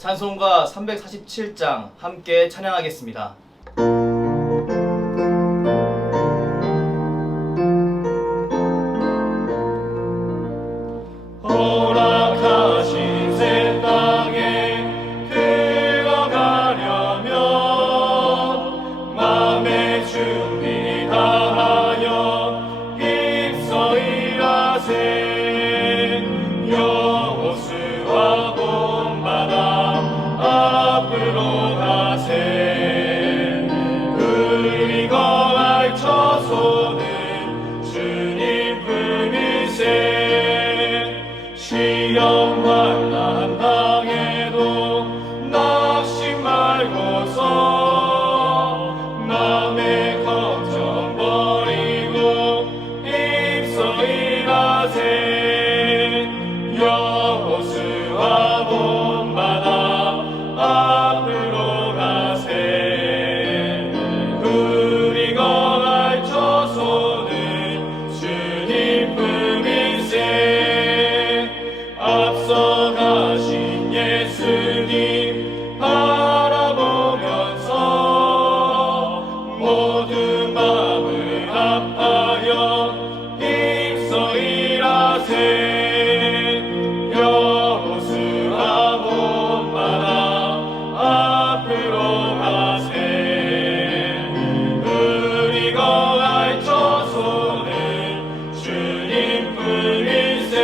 찬송가 347장 함께 찬양하겠습니다. 허락하신 새 땅에 들어가려면 마음의 준비 다하여 힘써 일하세. 여호수아 본받아 앞으로 가세. 그리 거할 처소는 주님 품일세. 시험 환난 당해도 낙심 말고서 남의 걱정 버리고 힘써 일하세. 여호수아 본받아 앞으로 가세. 그리 거할 처소는 주님 품일세. 앞서가신 예수님 바라보면서 모든 마음을 합하여 힘써 일하세. 여호수아 본받아 앞으로 가세. 그리 거할 처소는 주님 품일세.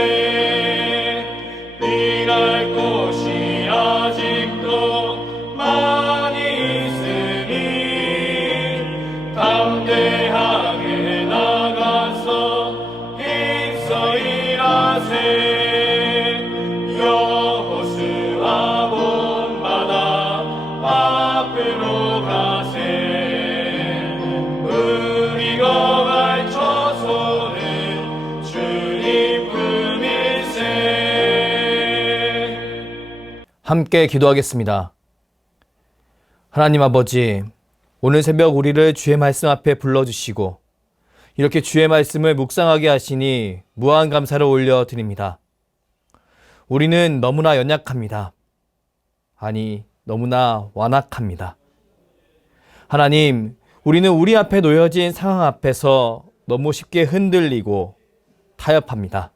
일할 곳이 아직도 많이 있으니 담대하게 나가서 힘써 일하세. 여호수아 본받아 앞으로 가세. 우리 거할 처소는 주님 품일세. 함께 기도하겠습니다. 하나님 아버지, 오늘 새벽 우리를 주의 말씀 앞에 불러주시고 이렇게 주의 말씀을 묵상하게 하시니 무한 감사를 올려드립니다. 우리는 너무나 연약합니다. 아니, 너무나 완악합니다. 하나님, 우리는 우리 앞에 놓여진 상황 앞에서 너무 쉽게 흔들리고 타협합니다.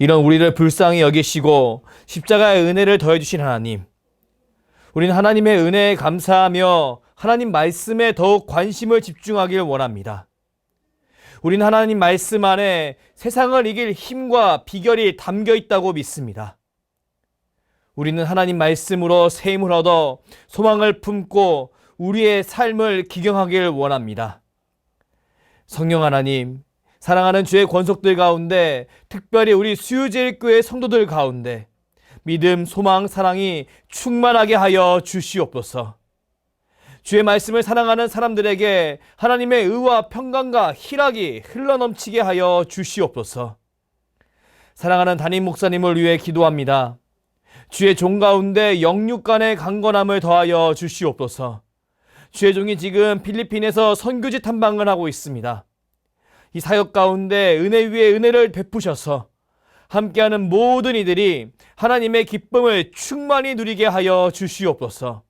이런 우리를 불쌍히 여기시고 십자가의 은혜를 더해주신 하나님, 우리는 하나님의 은혜에 감사하며 하나님 말씀에 더욱 관심을 집중하길 원합니다. 우리는 하나님 말씀 안에 세상을 이길 힘과 비결이 담겨 있다고 믿습니다. 우리는 하나님 말씀으로 새 힘을 얻어 소망을 품고 우리의 삶을 기경하길 원합니다. 성령 하나님, 사랑하는 주의 권속들 가운데, 특별히 우리 수유제일교회 성도들 가운데 믿음, 소망, 사랑이 충만하게 하여 주시옵소서. 주의 말씀을 사랑하는 사람들에게 하나님의 의와 평강과 희락이 흘러넘치게 하여 주시옵소서. 사랑하는 담임 목사님을 위해 기도합니다. 주의 종 가운데 영육 간의 강건함을 더하여 주시옵소서. 주의 종이 지금 필리핀에서 선교지 탐방을 하고 있습니다. 이 사역 가운데 은혜 위에 은혜를 베푸셔서 함께하는 모든 이들이 하나님의 기쁨을 충만히 누리게 하여 주시옵소서.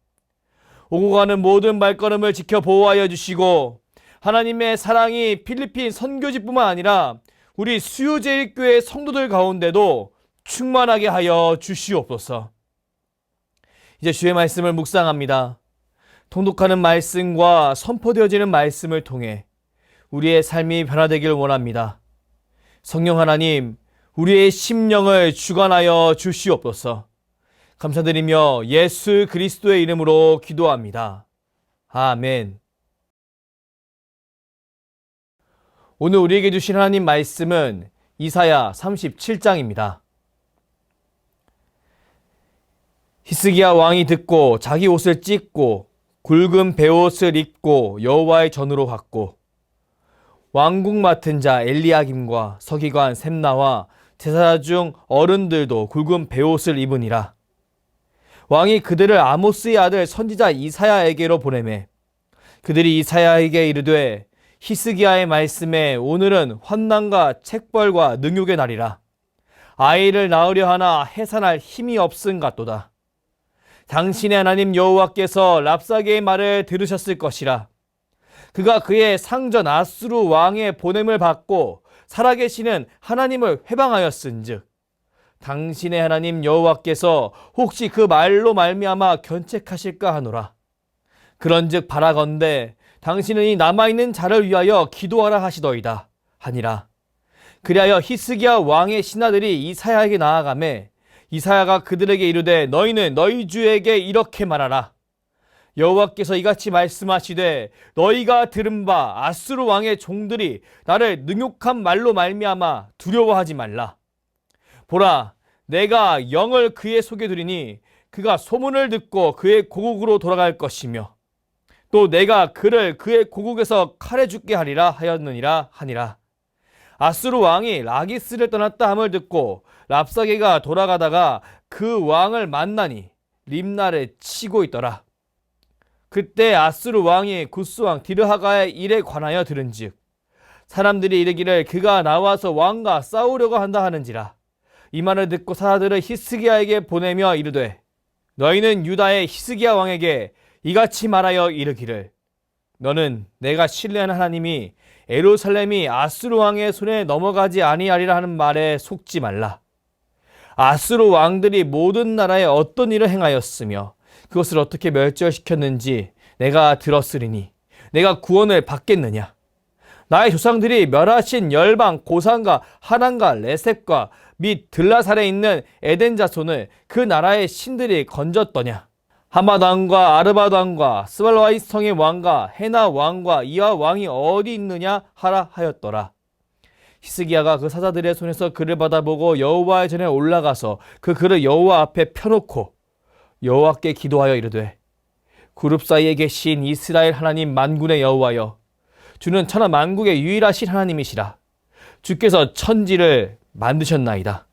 오고 가는 모든 발걸음을 지켜 보호하여 주시고 하나님의 사랑이 필리핀 선교지뿐만 아니라 우리 수요제일교회 성도들 가운데도 충만하게 하여 주시옵소서. 이제 주의 말씀을 묵상합니다. 통독하는 말씀과 선포되어지는 말씀을 통해 우리의 삶이 변화되길 원합니다. 성령 하나님, 우리의 심령을 주관하여 주시옵소서. 감사드리며 예수 그리스도의 이름으로 기도합니다. 아멘. 오늘 우리에게 주신 하나님 말씀은 이사야 37장입니다. 히스기야 왕이 듣고 자기 옷을 찢고 굵은 베옷을 입고 여호와의 전으로 갔고 왕국 맡은 자 엘리야김과 서기관 셈나와 제사장 중 어른들도 굵은 베옷을 입으니라. 왕이 그들을 아모스의 아들 선지자 이사야에게로 보내매 그들이 이사야에게 이르되 히스기야의 말씀에 오늘은 환난과 책벌과 능욕의 날이라. 아이를 낳으려 하나 해산할 힘이 없음 같도다. 당신의 하나님 여호와께서 랍사게의 말을 들으셨을 것이라. 그가 그의 상전 아수르 왕의 보냄을 받고 살아계시는 하나님을 회방하였은즉 당신의 하나님 여호와께서 혹시 그 말로 말미암아 견책하실까 하노라. 그런즉 바라건대 당신은 이 남아있는 자를 위하여 기도하라 하시더이다 하니라. 그리하여 히스기야 왕의 신하들이 이사야에게 나아가매 이사야가 그들에게 이르되 너희는 너희 주에게 이렇게 말하라. 여호와께서 이같이 말씀하시되 너희가 들은 바 아수르 왕의 종들이 나를 능욕한 말로 말미암아 두려워하지 말라. 보라, 내가 영을 그의 속에 두리니 그가 소문을 듣고 그의 고국으로 돌아갈 것이며 또 내가 그를 그의 고국에서 칼에 죽게 하리라 하였느니라 하니라. 아수르 왕이 라기스를 떠났다 함을 듣고 랍사게가 돌아가다가 그 왕을 만나니 림나를 치고 있더라. 그때 아수르 왕이 구스 왕 디르하가의 일에 관하여 들은즉 사람들이 이르기를 그가 나와서 왕과 싸우려고 한다 하는지라. 이 말을 듣고 사자들을 히스기야에게 보내며 이르되 너희는 유다의 히스기야 왕에게 이같이 말하여 이르기를 너는 내가 신뢰하는 하나님이 예루살렘이 아수르 왕의 손에 넘어가지 아니하리라 하는 말에 속지 말라. 아수르 왕들이 모든 나라에 어떤 일을 행하였으며 그것을 어떻게 멸절시켰는지 내가 들었으리니 내가 구원을 받겠느냐. 나의 조상들이 멸하신 열방 고산과 하난과 레셉과 및 들라살에 있는 에덴 자손을 그 나라의 신들이 건졌더냐. 하마단과 아르바단과 스발와이 성의 왕과 헤나 왕과 이하 왕이 어디 있느냐 하라 하였더라. 히스기야가 그 사자들의 손에서 글을 받아보고 여호와의 전에 올라가서 그 글을 여호와 앞에 펴놓고 여호와께 기도하여 이르되 그룹 사이에 계신 이스라엘 하나님 만군의 여호와여, 주는 천하 만국의 유일하신 하나님이시라. 주께서 천지를 만드셨나이다.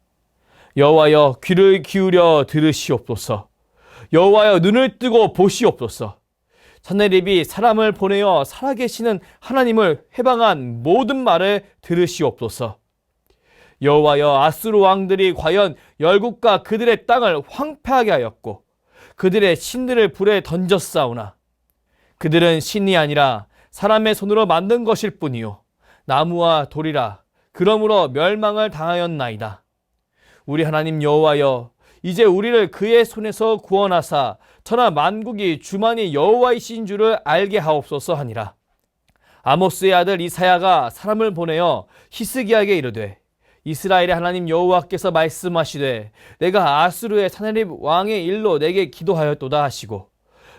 여호와여, 귀를 기울여 들으시옵소서. 여호와여, 눈을 뜨고 보시옵소서. 선네립이 사람을 보내어 살아계시는 하나님을 회방한 모든 말을 들으시옵소서. 여호와여, 아수르 왕들이 과연 열국과 그들의 땅을 황폐하게 하였고 그들의 신들을 불에 던졌사오나 그들은 신이 아니라 사람의 손으로 만든 것일 뿐이요 나무와 돌이라. 그러므로 멸망을 당하였나이다. 우리 하나님 여호와여, 이제 우리를 그의 손에서 구원하사 천하 만국이 주만이 여호와이신 줄을 알게 하옵소서 하니라. 아모스의 아들 이사야가 사람을 보내어 히스기야에게 이르되 이스라엘의 하나님 여호와께서 말씀하시되 내가 아수르의 사네립 왕의 일로 내게 기도하였도다 하시고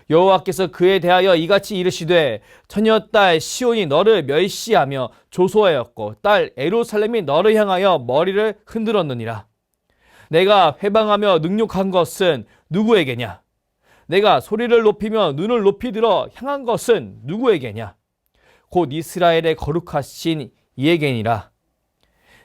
여호와께서 그에 대하여 이같이 이르시되 처녀딸 시온이 너를 멸시하며 조소하였고 딸 예루살렘이 너를 향하여 머리를 흔들었느니라. 내가 회방하며 능욕한 것은 누구에게냐? 내가 소리를 높이며 눈을 높이 들어 향한 것은 누구에게냐? 곧 이스라엘의 거룩하신 이에게니라.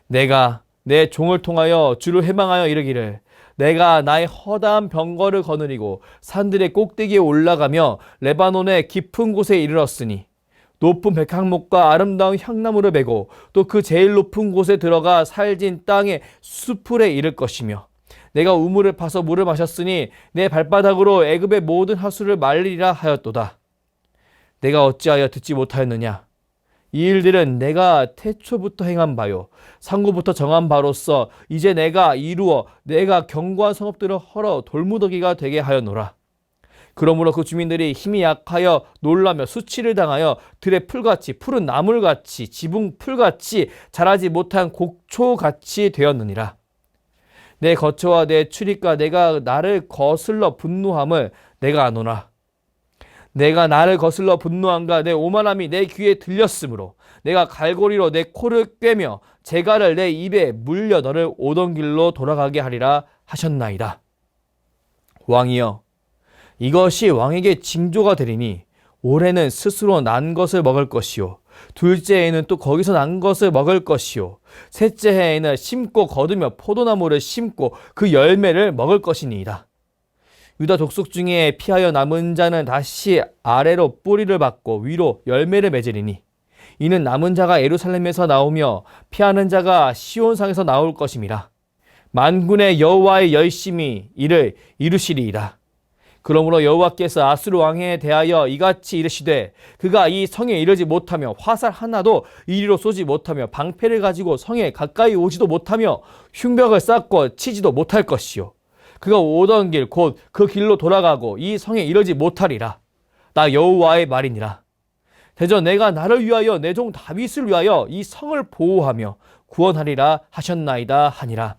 내가 내 종을 통하여 주를 회방하여 이르기를 내가 나의 허다한 병거를 거느리고 산들의 꼭대기에 올라가며 레바논의 깊은 곳에 이르렀으니 높은 백향목과 아름다운 향나무를 베고 또 그 제일 높은 곳에 들어가 살진 땅의 수풀에 이를 것이며 내가 우물을 파서 물을 마셨으니 내 발바닥으로 애굽의 모든 하수를 말리리라 하였도다. 내가 어찌하여 듣지 못하였느냐? 이 일들은 내가 태초부터 행한 바요 상고부터 정한 바로서 이제 내가 이루어 내가 견고한 성읍들을 헐어 돌무더기가 되게 하였노라. 그러므로 그 주민들이 힘이 약하여 놀라며 수치를 당하여 들의 풀같이 푸른 나물같이 지붕 풀같이 자라지 못한 곡초같이 되었느니라. 내 거처와 내 출입과 내가 나를 거슬러 분노함을 내가 아노라. 내가 나를 거슬러 분노함과 내 오만함이 내 귀에 들렸으므로 내가 갈고리로 내 코를 꿰며 재갈을 내 입에 물려 너를 오던 길로 돌아가게 하리라 하셨나이다. 왕이여, 이것이 왕에게 징조가 되리니 올해는 스스로 난 것을 먹을 것이요 둘째 해에는 또 거기서 난 것을 먹을 것이요 셋째 해에는 심고 거두며 포도나무를 심고 그 열매를 먹을 것이니이다. 유다 족속 중에 피하여 남은 자는 다시 아래로 뿌리를 받고 위로 열매를 맺으리니 이는 남은 자가 예루살렘에서 나오며 피하는 자가 시온상에서 나올 것임이라. 만군의 여호와의 열심히 이를 이루시리이다. 그러므로 여호와께서 아수르 왕에 대하여 이같이 이르시되 그가 이 성에 이르지 못하며 화살 하나도 이리로 쏘지 못하며 방패를 가지고 성에 가까이 오지도 못하며 흉벽을 쌓고 치지도 못할 것이요 그가 오던 길 곧 그 길로 돌아가고 이 성에 이르지 못하리라. 나 여호와의 말이니라. 대저 내가 나를 위하여 내 종 다윗을 위하여 이 성을 보호하며 구원하리라 하셨나이다 하니라.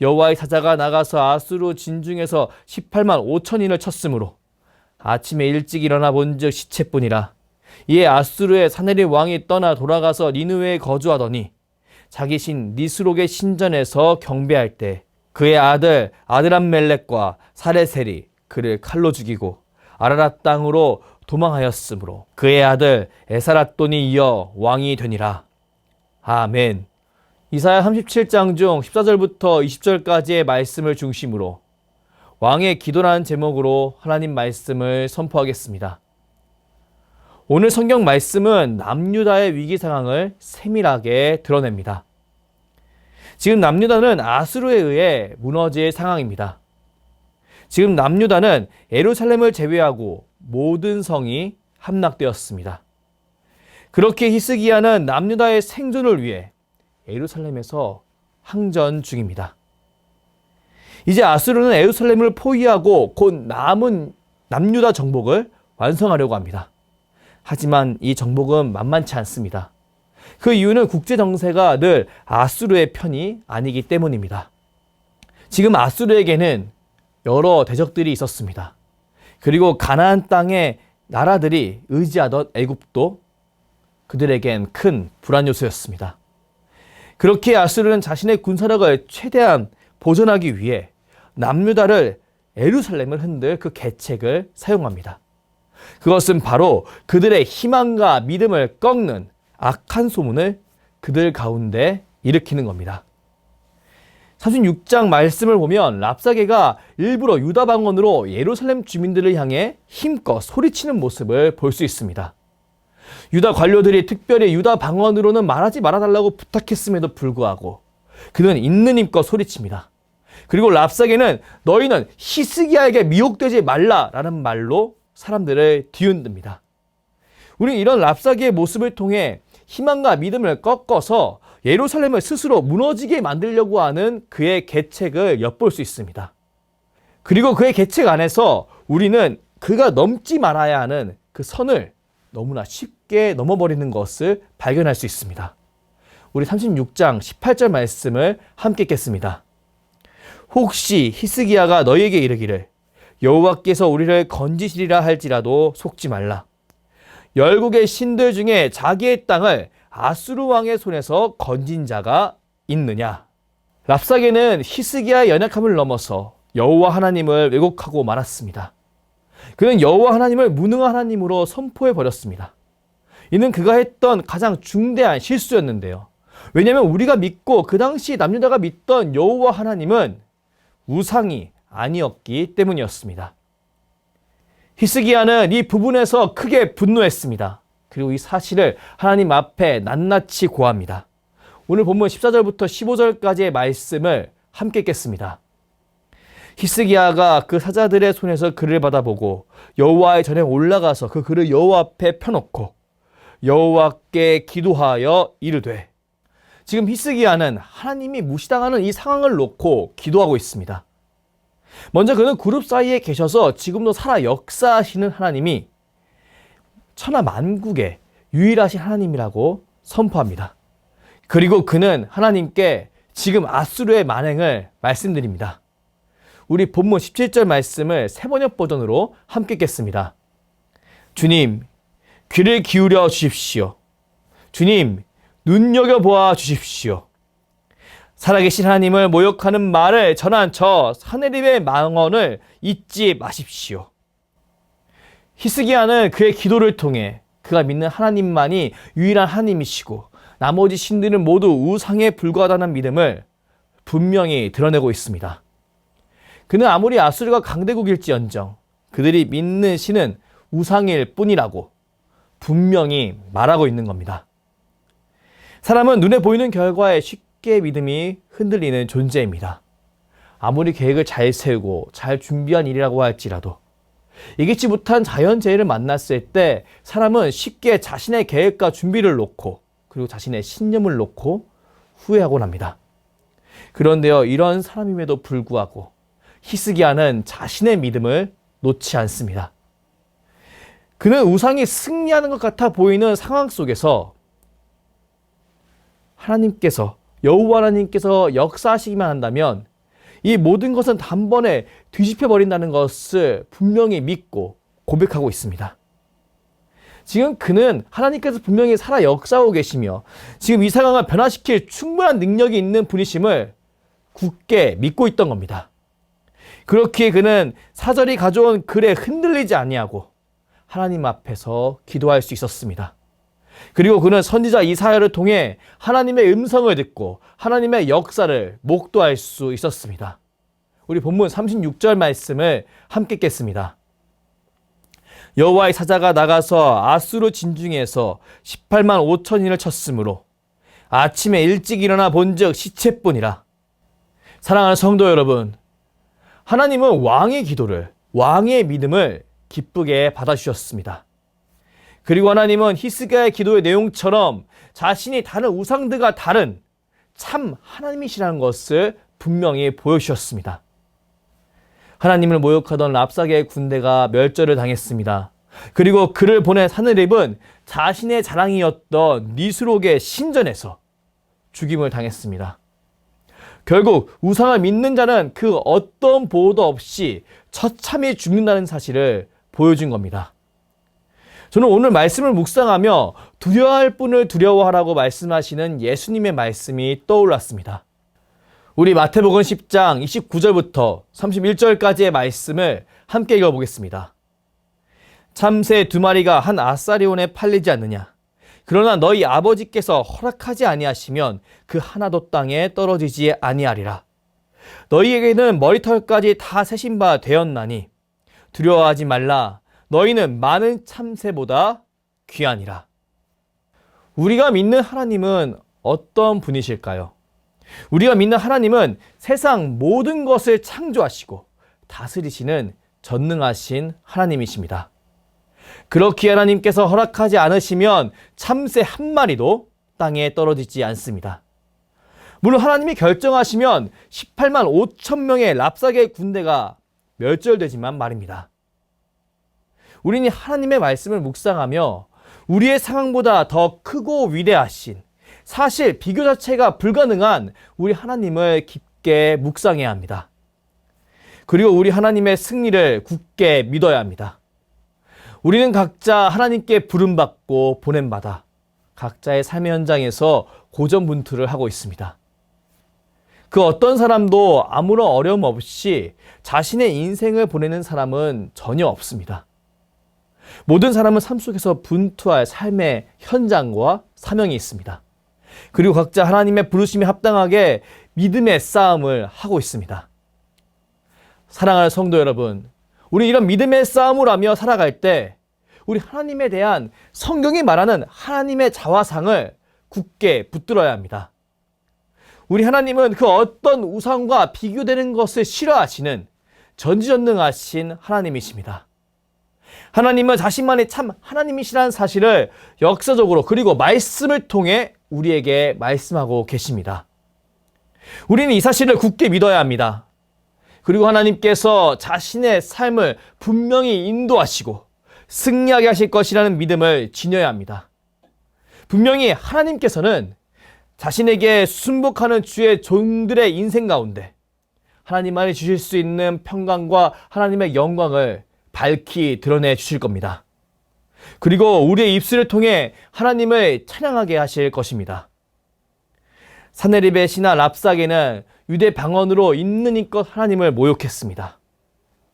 여호와의 사자가 나가서 아수르 진중에서 18만 5천인을 쳤으므로 아침에 일찍 일어나 본즉 시체뿐이라. 이에 아수르의 사네립 왕이 떠나 돌아가서 니느웨에 거주하더니 자기 신 니스록의 신전에서 경배할 때 그의 아들 아드람멜렉과 사레셀이 그를 칼로 죽이고 아라랏 땅으로 도망하였으므로 그의 아들 에사랏돈이 이어 왕이 되니라. 아멘. 이사야 37장 중 14절부터 20절까지의 말씀을 중심으로 왕의 기도라는 제목으로 하나님 말씀을 선포하겠습니다. 오늘 성경 말씀은 남유다의 위기 상황을 세밀하게 드러냅니다. 지금 남유다는 아수르에 의해 무너질 상황입니다. 지금 남유다는 예루살렘을 제외하고 모든 성이 함락되었습니다. 그렇게 히스기야는 남유다의 생존을 위해 예루살렘에서 항전 중입니다. 이제 아수르는 예루살렘을 포위하고 곧 남은 남유다 정복을 완성하려고 합니다. 하지만 이 정복은 만만치 않습니다. 그 이유는 국제 정세가 늘 아수르의 편이 아니기 때문입니다. 지금 아수르에게는 여러 대적들이 있었습니다. 그리고 가나안 땅의 나라들이 의지하던 애굽도 그들에겐 큰 불안 요소였습니다. 그렇게 아수르는 자신의 군사력을 최대한 보존하기 위해 남유다를 예루살렘을 흔들 그 계책을 사용합니다. 그것은 바로 그들의 희망과 믿음을 꺾는 악한 소문을 그들 가운데 일으키는 겁니다. 36장 말씀을 보면 랍사게가 일부러 유다 방언으로 예루살렘 주민들을 향해 힘껏 소리치는 모습을 볼 수 있습니다. 유다 관료들이 특별히 유다 방언으로는 말하지 말아달라고 부탁했음에도 불구하고 그는 있는 힘껏 소리칩니다. 그리고 랍사게는 너희는 히스기야에게 미혹되지 말라라는 말로 사람들을 뒤흔듭니다. 우리는 이런 랍사게의 모습을 통해 희망과 믿음을 꺾어서 예루살렘을 스스로 무너지게 만들려고 하는 그의 계책을 엿볼 수 있습니다. 그리고 그의 계책 안에서 우리는 그가 넘지 말아야 하는 그 선을 너무나 쉽게 넘어버리는 것을 발견할 수 있습니다. 우리 36장 18절 말씀을 함께 읽겠습니다. 혹시 히스기야가 너희에게 이르기를 여호와께서 우리를 건지시리라 할지라도 속지 말라. 열국의 신들 중에 자기의 땅을 아수르 왕의 손에서 건진 자가 있느냐. 랍사게는 히스기야의 연약함을 넘어서 여호와 하나님을 왜곡하고 말았습니다. 그는 여호와 하나님을 무능한 하나님으로 선포해 버렸습니다. 이는 그가 했던 가장 중대한 실수였는데요. 왜냐하면 우리가 믿고 그 당시 남유다가 믿던 여호와 하나님은 우상이 아니었기 때문이었습니다. 히스기야는 이 부분에서 크게 분노했습니다. 그리고 이 사실을 하나님 앞에 낱낱이 고합니다. 오늘 본문 14절부터 15절까지의 말씀을 함께 읽겠습니다. 히스기야가 그 사자들의 손에서 글을 받아보고 여호와의 전에 올라가서 그 글을 여호와 앞에 펴놓고 여호와께 기도하여 이르되. 지금 히스기야는 하나님이 무시당하는 이 상황을 놓고 기도하고 있습니다. 먼저 그는 그룹 사이에 계셔서 지금도 살아 역사하시는 하나님이 천하 만국의 유일하신 하나님이라고 선포합니다. 그리고 그는 하나님께 지금 아수르의 만행을 말씀드립니다. 우리 본문 17절 말씀을 세번역 버전으로 함께 읽겠습니다. 주님, 귀를 기울여 주십시오. 주님, 눈여겨보아 주십시오. 살아계신 하나님을 모욕하는 말을 전한 저 사네립의 망언을 잊지 마십시오. 히스기야는 그의 기도를 통해 그가 믿는 하나님만이 유일한 하나님이시고 나머지 신들은 모두 우상에 불과하다는 믿음을 분명히 드러내고 있습니다. 그는 아무리 아수르가 강대국일지언정 그들이 믿는 신은 우상일 뿐이라고 분명히 말하고 있는 겁니다. 사람은 눈에 보이는 결과에 쉽게 믿음이 흔들리는 존재입니다. 아무리 계획을 잘 세우고 잘 준비한 일이라고 할지라도 예기치 못한 자연재해를 만났을 때 사람은 쉽게 자신의 계획과 준비를 놓고 그리고 자신의 신념을 놓고 후회하곤 합니다. 그런데요, 이런 사람임에도 불구하고 히스기야는 자신의 믿음을 놓지 않습니다. 그는 우상이 승리하는 것 같아 보이는 상황 속에서 여호와 하나님께서 역사하시기만 한다면 이 모든 것은 단번에 뒤집혀 버린다는 것을 분명히 믿고 고백하고 있습니다. 지금 그는 하나님께서 분명히 살아 역사하고 계시며 지금 이 상황을 변화시킬 충분한 능력이 있는 분이심을 굳게 믿고 있던 겁니다. 그렇기에 그는 사절이 가져온 글에 흔들리지 아니하고 하나님 앞에서 기도할 수 있었습니다. 그리고 그는 선지자 이사야를 통해 하나님의 음성을 듣고 하나님의 역사를 목도할 수 있었습니다. 우리 본문 36절 말씀을 함께 읽겠습니다. 여호와의 사자가 나가서 아수르 진중에서 18만 5천인을 쳤으므로 아침에 일찍 일어나 본즉 시체뿐이라. 사랑하는 성도 여러분, 하나님은 왕의 기도를, 왕의 믿음을 기쁘게 받아주셨습니다. 그리고 하나님은 히스기야의 기도의 내용처럼 자신이 다른 우상들과 다른 참 하나님이시라는 것을 분명히 보여주셨습니다. 하나님을 모욕하던 랍사게의 군대가 멸절을 당했습니다. 그리고 그를 보낸 사느립은 자신의 자랑이었던 니스록의 신전에서 죽임을 당했습니다. 결국 우상을 믿는 자는 그 어떤 보호도 없이 처참히 죽는다는 사실을 보여준 겁니다. 저는 오늘 말씀을 묵상하며 두려워할 분을 두려워하라고 말씀하시는 예수님의 말씀이 떠올랐습니다. 우리 마태복음 10장 29절부터 31절까지의 말씀을 함께 읽어보겠습니다. 참새 2마리가 한 아사리온에 팔리지 않느냐? 그러나 너희 아버지께서 허락하지 아니하시면 그 하나도 땅에 떨어지지 아니하리라. 너희에게는 머리털까지 다 세신 바 되었나니 두려워하지 말라. 너희는 많은 참새보다 귀하니라. 우리가 믿는 하나님은 어떤 분이실까요? 우리가 믿는 하나님은 세상 모든 것을 창조하시고 다스리시는 전능하신 하나님이십니다. 그렇기에 하나님께서 허락하지 않으시면 참새 한 마리도 땅에 떨어지지 않습니다. 물론 하나님이 결정하시면 18만 5천 명의 랍사게의 군대가 멸절되지만 말입니다. 우리는 하나님의 말씀을 묵상하며 우리의 상황보다 더 크고 위대하신, 사실 비교 자체가 불가능한 우리 하나님을 깊게 묵상해야 합니다. 그리고 우리 하나님의 승리를 굳게 믿어야 합니다. 우리는 각자 하나님께 부름받고 보냄받아 각자의 삶의 현장에서 고전분투를 하고 있습니다. 그 어떤 사람도 아무런 어려움 없이 자신의 인생을 보내는 사람은 전혀 없습니다. 모든 사람은 삶 속에서 분투할 삶의 현장과 사명이 있습니다. 그리고 각자 하나님의 부르심에 합당하게 믿음의 싸움을 하고 있습니다. 사랑하는 성도 여러분, 우리 이런 믿음의 싸움을 하며 살아갈 때 우리 하나님에 대한 성경이 말하는 하나님의 자화상을 굳게 붙들어야 합니다. 우리 하나님은 그 어떤 우상과 비교되는 것을 싫어하시는 전지전능하신 하나님이십니다. 하나님은 자신만이 참 하나님이시라는 사실을 역사적으로 그리고 말씀을 통해 우리에게 말씀하고 계십니다. 우리는 이 사실을 굳게 믿어야 합니다. 그리고 하나님께서 자신의 삶을 분명히 인도하시고 승리하게 하실 것이라는 믿음을 지녀야 합니다. 분명히 하나님께서는 자신에게 순복하는 주의 종들의 인생 가운데 하나님만이 주실 수 있는 평강과 하나님의 영광을 밝히 드러내 주실 겁니다. 그리고 우리의 입술을 통해 하나님을 찬양하게 하실 것입니다. 사네립의 신하 랍사게는 유대 방언으로 있는 힘껏 하나님을 모욕했습니다.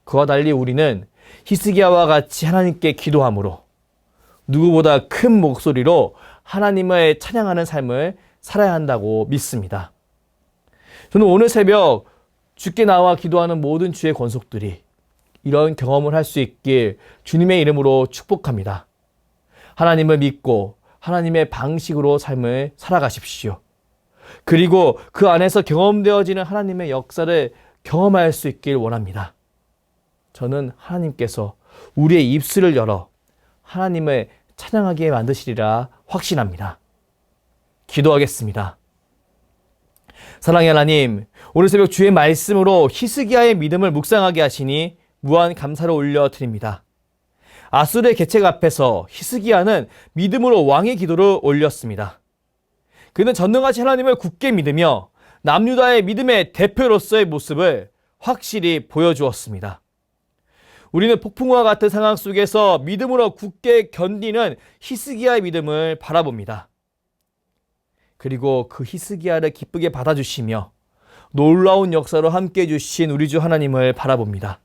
그와 달리 우리는 히스기야와 같이 하나님께 기도함으로 누구보다 큰 목소리로 하나님을 찬양하는 삶을 살아야 한다고 믿습니다. 저는 오늘 새벽 주께 나와 기도하는 모든 주의 권속들이 이런 경험을 할 수 있길 주님의 이름으로 축복합니다. 하나님을 믿고 하나님의 방식으로 삶을 살아가십시오. 그리고 그 안에서 경험되어지는 하나님의 역사를 경험할 수 있길 원합니다. 저는 하나님께서 우리의 입술을 열어 하나님을 찬양하게 만드시리라 확신합니다. 기도하겠습니다. 사랑의 하나님, 오늘 새벽 주의 말씀으로 히스기야의 믿음을 묵상하게 하시니 무한 감사를 올려드립니다. 아수르의 계책 앞에서 히스기야는 믿음으로 왕의 기도를 올렸습니다. 그는 전능하신 하나님을 굳게 믿으며 남유다의 믿음의 대표로서의 모습을 확실히 보여주었습니다. 우리는 폭풍과 같은 상황 속에서 믿음으로 굳게 견디는 히스기야의 믿음을 바라봅니다. 그리고 그 히스기야를 기쁘게 받아주시며 놀라운 역사로 함께해 주신 우리 주 하나님을 바라봅니다.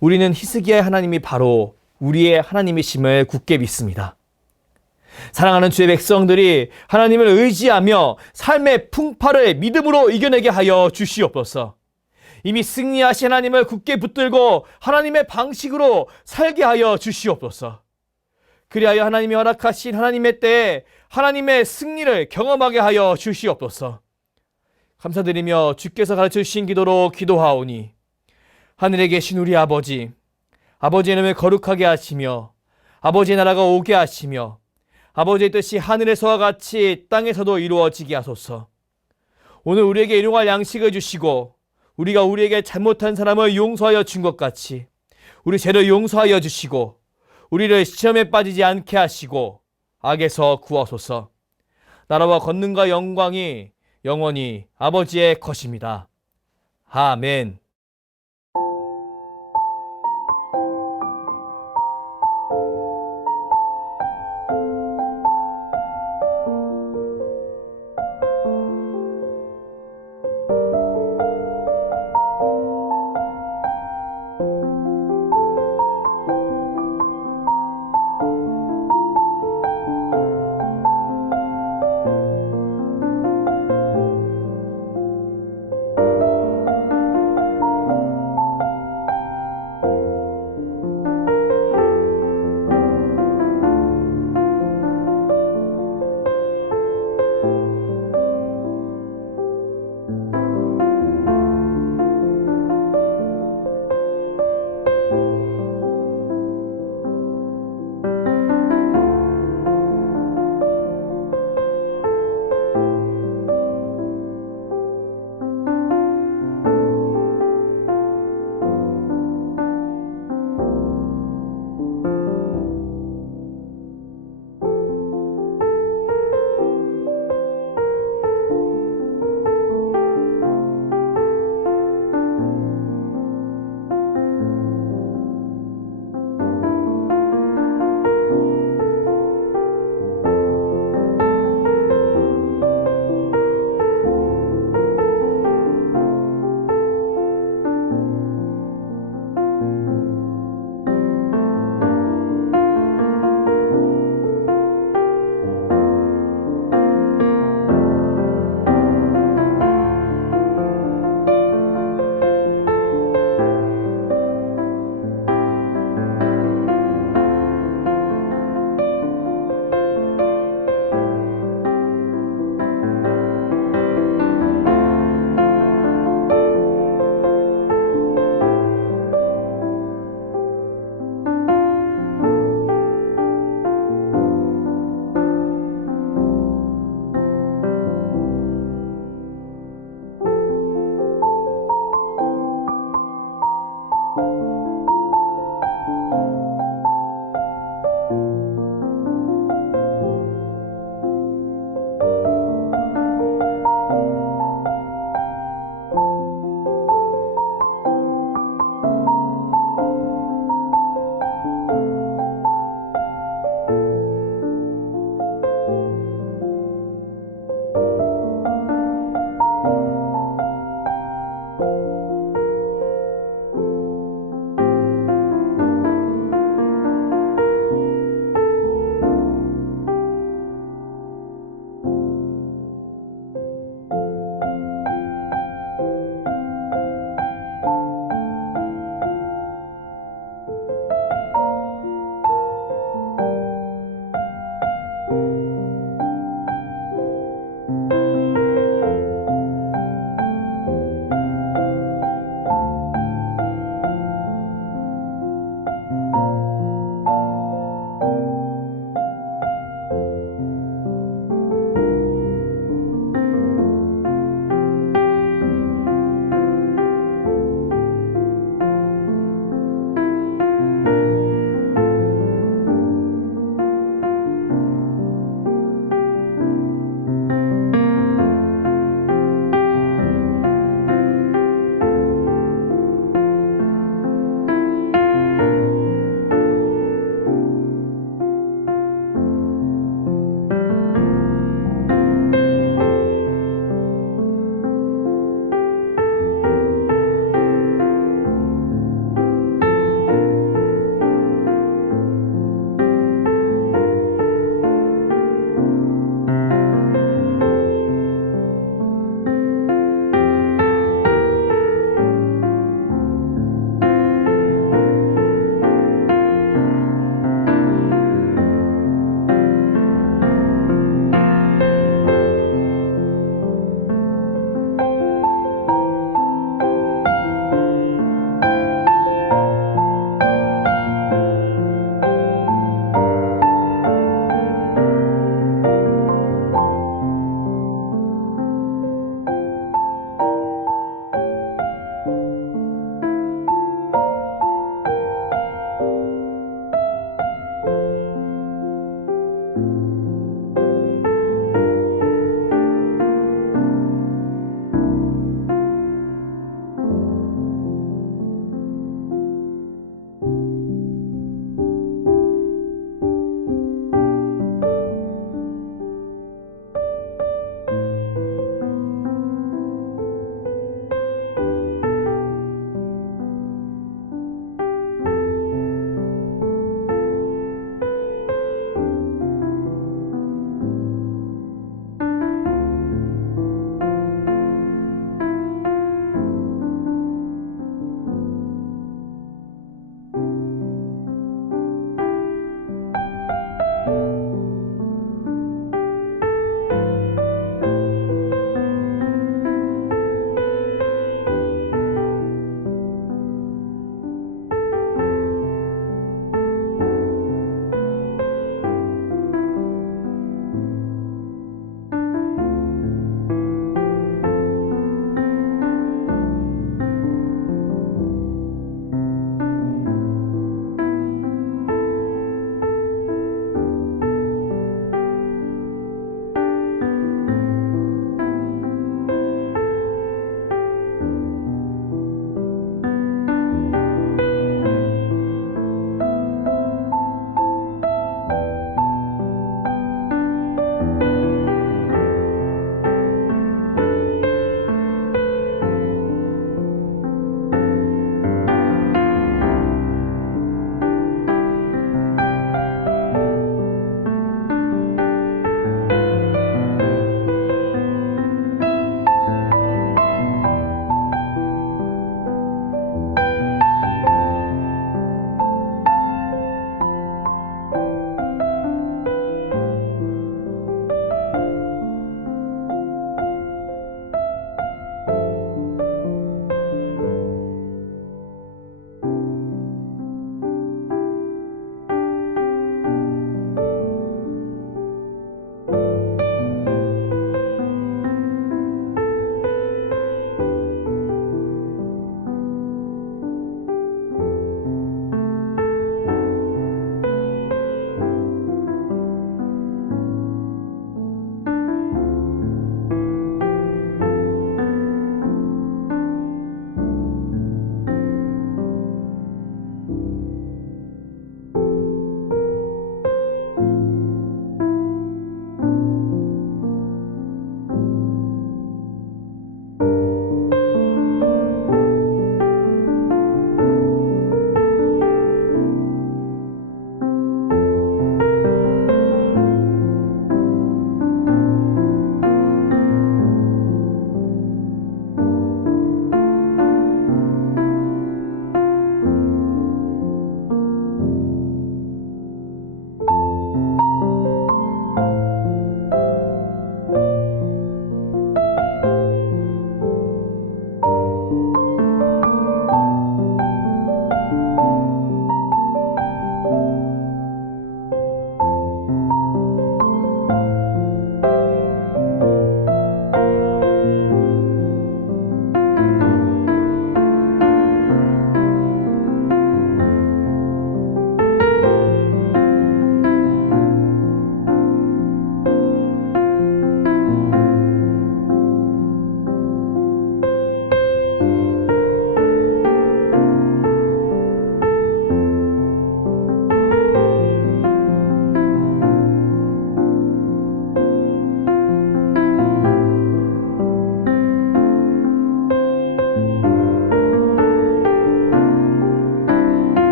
우리는 히스기야의 하나님이 바로 우리의 하나님이심을 굳게 믿습니다. 사랑하는 주의 백성들이 하나님을 의지하며 삶의 풍파를 믿음으로 이겨내게 하여 주시옵소서. 이미 승리하신 하나님을 굳게 붙들고 하나님의 방식으로 살게 하여 주시옵소서. 그리하여 하나님이 허락하신 하나님의 때에 하나님의 승리를 경험하게 하여 주시옵소서. 감사드리며 주께서 가르쳐 주신 기도로 기도하오니 하늘에 계신 우리 아버지, 아버지의 이름을 거룩하게 하시며 아버지의 나라가 오게 하시며 아버지의 뜻이 하늘에서와 같이 땅에서도 이루어지게 하소서. 오늘 우리에게 일용할 양식을 주시고 우리가 우리에게 잘못한 사람을 용서하여 준 것 같이 우리 죄를 용서하여 주시고 우리를 시험에 빠지지 않게 하시고 악에서 구하소서. 나라와 권능과 영광이 영원히 아버지의 것입니다. 아멘.